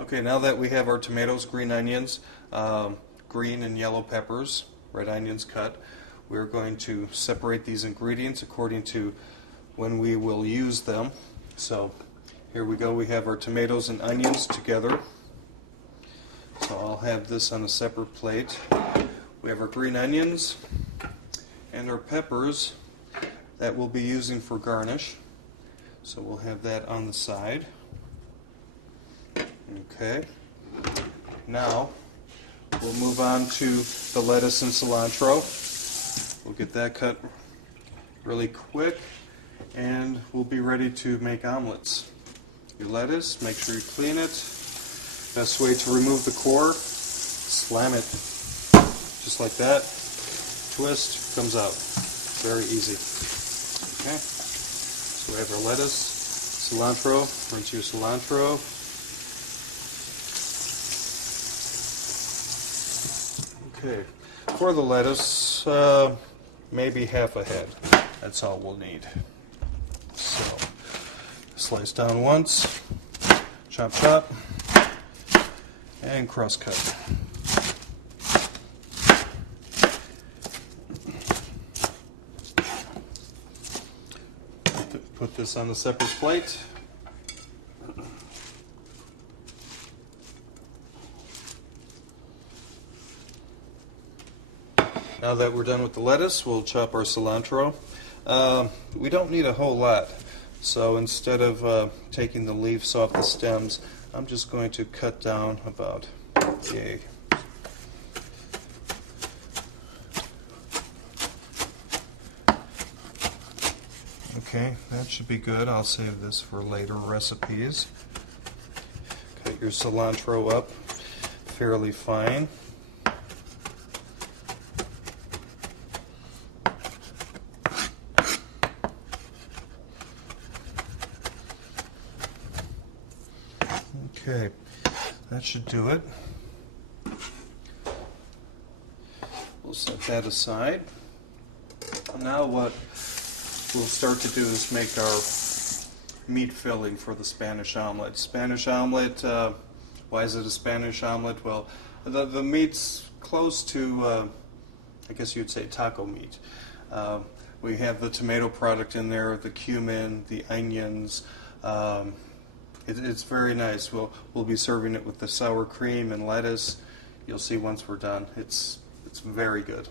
Okay, now that we have our tomatoes, green onions, green and yellow peppers, red onions cut, we're going to separate these ingredients according to when we will use them. So here we go, we have our tomatoes and onions together. So I'll have this on a separate plate. We have our green onions and our peppers that we'll be using for garnish. So we'll have that on the side. Okay. Now we'll move on to the lettuce and cilantro. We'll get that cut really quick and we'll be ready to make omelets. Your lettuce, make sure you clean it. Best way to remove the core, slam it just like that. Twist, comes out. Very easy. Okay. So we have our lettuce, cilantro, rinse your cilantro. Okay, for the lettuce, maybe half a head. That's all we'll need. So, slice down once, chop chop, and cross cut. Put this on a separate plate. Now that we're done with the lettuce, we'll chop our cilantro. We don't need a whole lot, so instead of taking the leaves off the stems, I'm just going to cut down about yay. Okay, that should be good. I'll save this for later recipes. Cut your cilantro up fairly fine. Okay, that should do it. We'll set that aside. Now what we'll start to do is make our meat filling for the Spanish omelet. Spanish omelet, why is it a Spanish omelet? Well, the meat's close to, I guess you'd say taco meat. We have the tomato product in there, the cumin, the onions. It's very nice. We'll be serving it with the sour cream and lettuce. You'll see once we're done. It's very good.